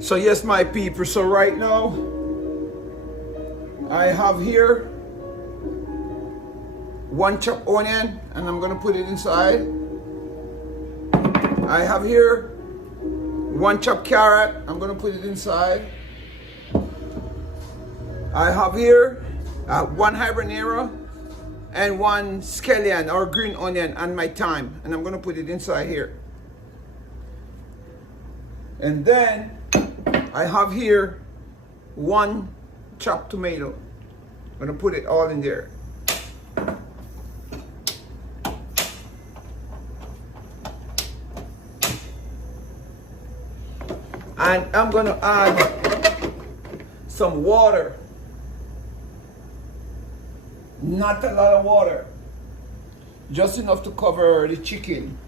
So yes, my people, so right now I have here one chopped onion and I'm gonna put it inside. I have here one chopped carrot, I'm gonna put it inside. I have here one habanero and one scallion or green onion and my thyme, and I'm gonna put it inside here. And then I have here one chopped tomato. I'm gonna put it all in there. And I'm gonna add some water. Not a lot of water. Just enough to cover the chicken.